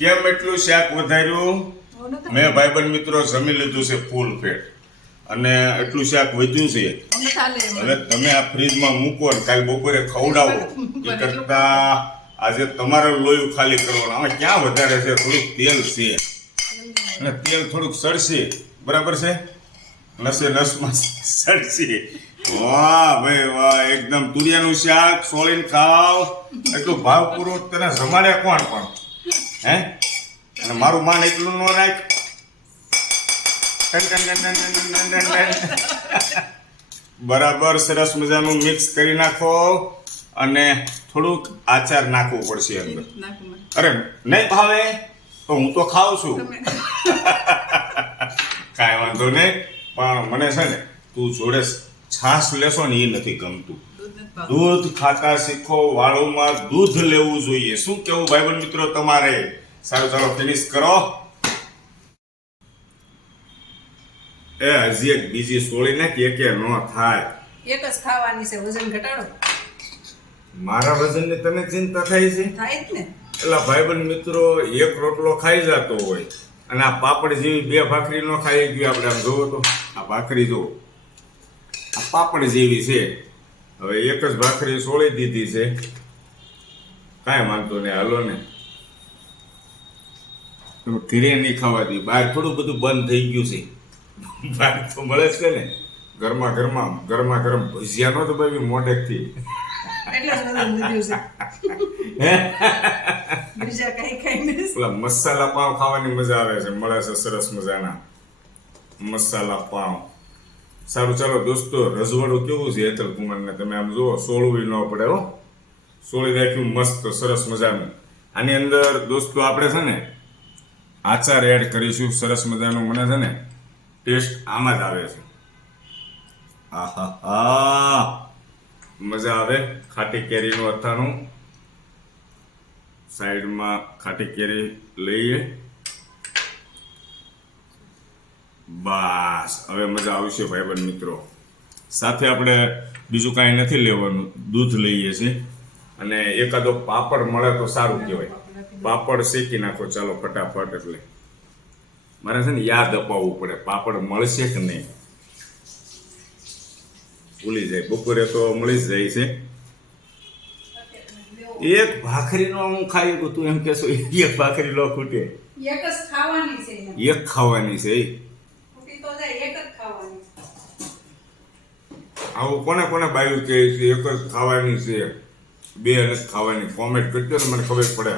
કેમ એટલું શાક વધાર્યું? મેં ભાઈબંધ મિત્રો જમી લીધું છે ફૂલ પેટ અને એટલું શાક વધ્યું છે. હવે તમે આ ફ્રીજમાં મૂકો ને કાલ બપોરે ખવડાવો. એ કરતા આજે તમારે લોહી ખાલી કરવાનું. આમાં ક્યાં વધારે છે? થોડુંક તેલ છે અને તેલ થોડુંક સડશે, બરાબર છે? નસે નસમાં સડશે. વાહ ભાઈ વાહ, એકદમ તુરિયાનું શાક સોળીને ખાવ એટલું ભાવપૂર્વક તને જમાડે કોણ પણ? હે? અને મારું માન એટલું ન રાખ. બરાબર સરસ મજાનું મિક્સ કરી નાખો અને થોડુંક આચાર નાખવું પડશે અંદર. અરે નહીં ભાવે તો હું તો ખાઉં છું. કાંઈ વાંધો નહીં, પણ મને છે ને તું જોડે છાશ લેશો ને એ નથી ગમતું. દૂધ ખાતા શીખો, વાળુમાં દૂધ લેવું જોઈએ. શું કેવું ભાઈબંધ મિત્રો તમારે? સારું ચાલો ફિનિશ કરો. એ હજી એક બીજી સોળી ને કે ન થાય. એક જ ખાવાની છે, વજન ઘટાડો. મારા વજનની તને ચિંતા થાય છે? થાય જ ને. એટલે ભાઈબંધ મિત્રો એક રોટલો ખાઈ જતો હોય અને આ પાપડ જેવી બે ભાખરી ન ખાઈ ગયું. આપણે આમ જોવો તો આ ભાખરી જુઓ, આ પાપડ જેવી છે. હવે એક જ ભાખરી સોળી દીધી છે. કાંઈ વાંધો નહીં, હાલો ને. ઘરે નહીં ખાવાતી, બહાર થોડું બધું બંધ થઈ ગયું છે. બહાર તો મળે જ છે ને, ગરમા ગરમ ભજીયા નો તો ભાઈ મોઢેકથી. એટલે જ વજન વધ્યું છે. બીજા કઈ ખાઈને પેલા મસાલા પાવ ખાવાની મજા આવે છે, મળે છે સરસ મજાના મસાલા પાવ. સારું ચાલો દોસ્તો, રજવાડું કેવું છે હેતલ કુમારને તમે આમ જુઓ, સોળવું ન પડે હો. સોળી રાખ્યું મસ્ત સરસ મજાનું. આની અંદર દોસ્તો આપણે છે ને આચાર એડ કરીશું સરસ મજાનું. મને છે ને ટેસ્ટ આમાં જ આવે છે. આહા, મજા આવે. ખાટી કેરીનું અથાણું, સાઈડમાં ખાટી કેરી લઈએ. બસ હવે મજા આવશે ભાઈબંધ મિત્રો. સાથે આપણે બીજું કાંઈ નથી લેવાનું, દૂધ લઈએ છીએ અને એકાદો પાપડ મળે તો સારું કહેવાય. પાપડ શેકી નાખો ચાલો ફટાફટ. એટલે મારે છે ને યાદ અપાવવું પડે, પાપડ મળશે કે નહીં. ભૂલી જાય, બપોરે તો મળી જ જાય છે. એક ભાખરીનો હું ખાઈ ગયું, તું એમ કહેશો એક ભાખરી લો ખૂટે. એક જ ખાવાની છે. એક ખાવાની છે. ખૂટી તો જાય, એક જ ખાવાની. આવું કોને કોને બાયું કે એક જ ખાવાની છે, બે નથી ખાવાની? કોમેન્ટ કરજો ને, મને ખબર પડે.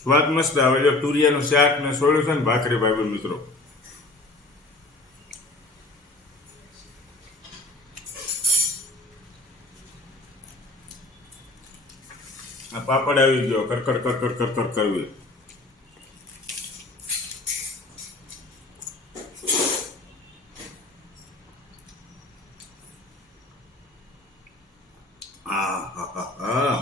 સ્વાદ મસ્ત આવે. જો તુરિયાનું શાક ને સોળ્યું છે ને ભાખરી ભાઈબંધ મિત્રો. આ પાપડ આવી ગયો, કરકર કરવી. હા.